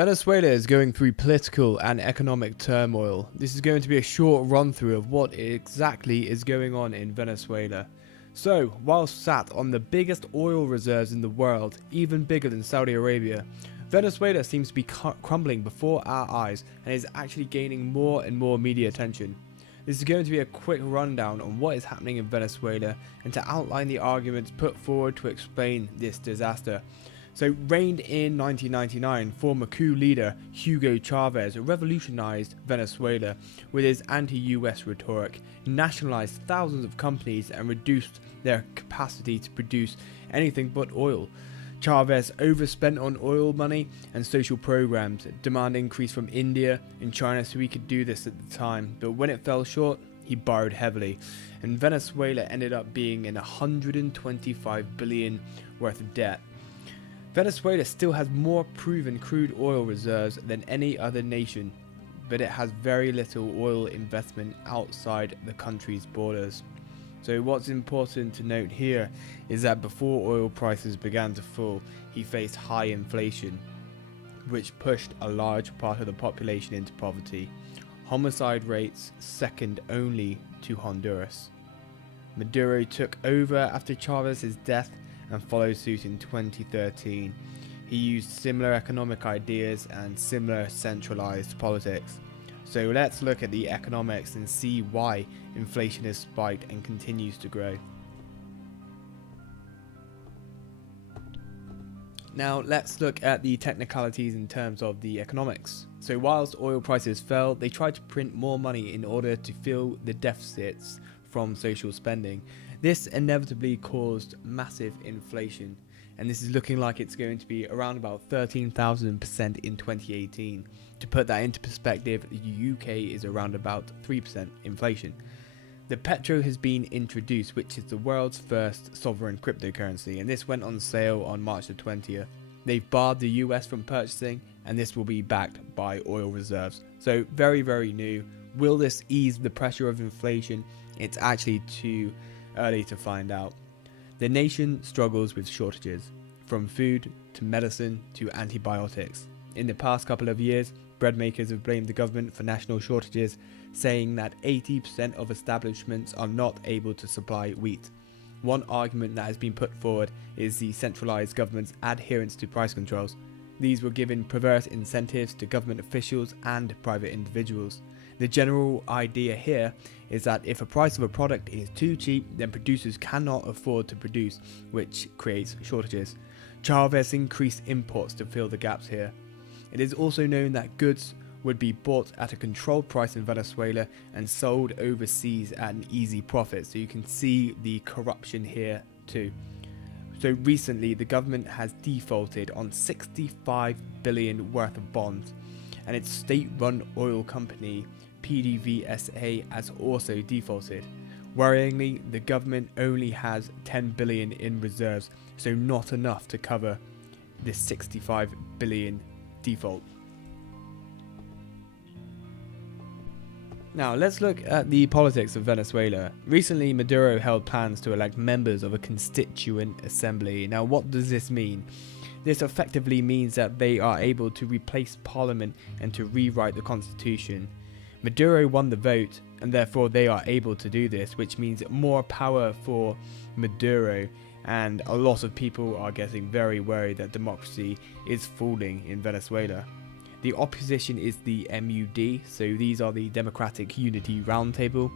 Venezuela is going through political and economic turmoil. This is going to be a short run through of what exactly is going on in Venezuela. So, while sat on the biggest oil reserves in the world, even bigger than Saudi Arabia, Venezuela seems to be crumbling before our eyes and is actually gaining more and more media attention. This is going to be a quick rundown on what is happening in Venezuela and to outline the arguments put forward to explain this disaster. So, reigned in 1999, former coup leader Hugo Chavez revolutionized Venezuela with his anti-US rhetoric, nationalized thousands of companies and reduced their capacity to produce anything but oil. Chavez overspent on oil money and social programs, demand increase from India and China so he could do this at the time, but when it fell short, he borrowed heavily, and Venezuela ended up being in 125 billion worth of debt. Venezuela still has more proven crude oil reserves than any other nation, but it has very little oil investment outside the country's borders. So what's important to note here is that before oil prices began to fall, he faced high inflation, which pushed a large part of the population into poverty. Homicide rates second only to Honduras. Maduro took over after Chavez's death and followed suit in 2013. He used similar economic ideas and similar centralized politics. So let's look at the economics and see why inflation has spiked and continues to grow. Now let's look at the technicalities in terms of the economics. So whilst oil prices fell, they tried to print more money in order to fill the deficits from social spending. This inevitably caused massive inflation, and this is looking like it's going to be around about 13,000% in 2018. To put that into perspective, the UK is around about 3% inflation. The Petro has been introduced, which is the world's first sovereign cryptocurrency, and this went on sale on March the 20th. They've barred the US from purchasing, and this will be backed by oil reserves. So very, very new. Will this ease the pressure of inflation? It's actually too early to find out. The nation struggles with shortages, from food to medicine to antibiotics. In the past couple of years, bread makers have blamed the government for national shortages, saying that 80% of establishments are not able to supply wheat. One argument that has been put forward is the centralized government's adherence to price controls. These were given perverse incentives to government officials and private individuals. The general idea here is that if a price of a product is too cheap, then producers cannot afford to produce, which creates shortages. Chavez increased imports to fill the gaps here. It is also known that goods would be bought at a controlled price in Venezuela and sold overseas at an easy profit, so you can see the corruption here too. So recently the government has defaulted on 65 billion worth of bonds, and its state-run oil company PDVSA has also defaulted. Worryingly, the government only has 10 billion in reserves, so not enough to cover this 65 billion default. Now let's look at the politics of Venezuela. Recently, Maduro held plans to elect members of a constituent assembly. Now what does this mean? This effectively means that they are able to replace parliament and to rewrite the constitution. Maduro won the vote, and therefore they are able to do this, which means more power for Maduro, and a lot of people are getting very worried that democracy is falling in Venezuela. The opposition is the MUD, so these are the Democratic Unity Roundtable,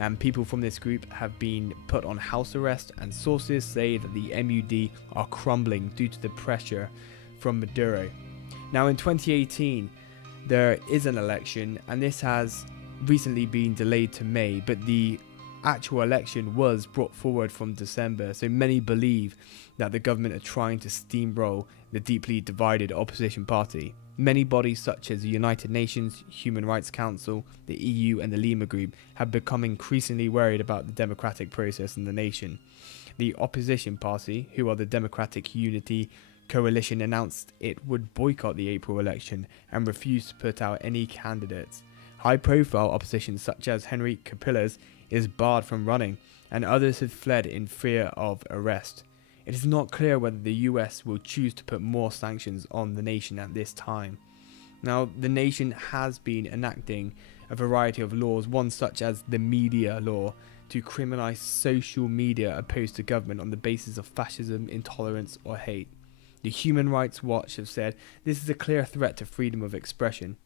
and people from this group have been put on house arrest, and sources say that the MUD are crumbling due to the pressure from Maduro. Now in 2018, there is an election, and this has recently been delayed to May, but the actual election was brought forward from December, so many believe that the government are trying to steamroll the deeply divided opposition party. Many bodies such as the United Nations, Human Rights Council, the EU and the Lima Group have become increasingly worried about the democratic process in the nation. The opposition party, who are the Democratic Unity Coalition, announced it would boycott the April election and refuse to put out any candidates. High-profile opposition such as Henry Capriles is barred from running, and others have fled in fear of arrest. It is not clear whether the US will choose to put more sanctions on the nation at this time. Now, the nation has been enacting a variety of laws, one such as the media law, to criminalize social media opposed to government on the basis of fascism, intolerance, or hate. The Human Rights Watch have said this is a clear threat to freedom of expression.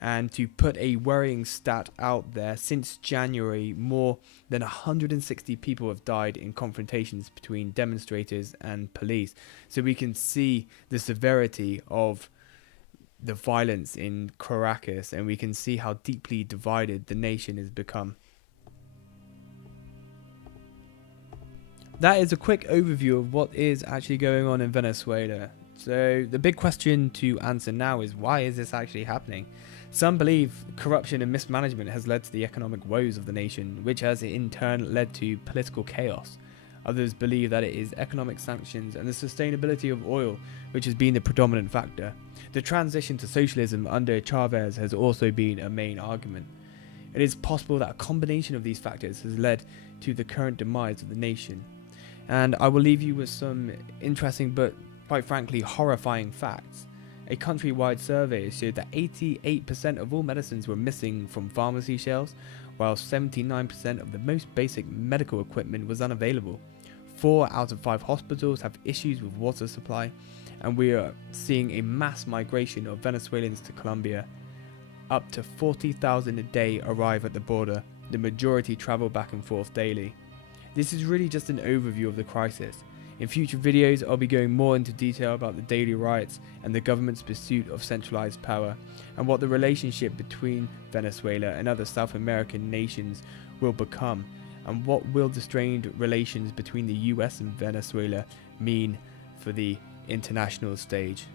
And to put a worrying stat out there, since January, more than 160 people have died in confrontations between demonstrators and police. So we can see the severity of the violence in Caracas, and we can see how deeply divided the nation has become. That is a quick overview of what is actually going on in Venezuela. So the big question to answer now is, why is this actually happening? Some believe corruption and mismanagement has led to the economic woes of the nation, which has in turn led to political chaos. Others believe that it is economic sanctions and the sustainability of oil which has been the predominant factor. The transition to socialism under Chavez has also been a main argument. It is possible that a combination of these factors has led to the current demise of the nation. And I will leave you with some interesting but quite frankly horrifying facts. A countrywide survey showed that 88% of all medicines were missing from pharmacy shelves, while 79% of the most basic medical equipment was unavailable. 4 out of 5 hospitals have issues with water supply, and we are seeing a mass migration of Venezuelans to Colombia. Up to 40,000 a day arrive at the border. The majority travel back and forth daily. This is really just an overview of the crisis. In future videos, I'll be going more into detail about the daily riots and the government's pursuit of centralized power, and what the relationship between Venezuela and other South American nations will become, and what will the strained relations between the US and Venezuela mean for the international stage.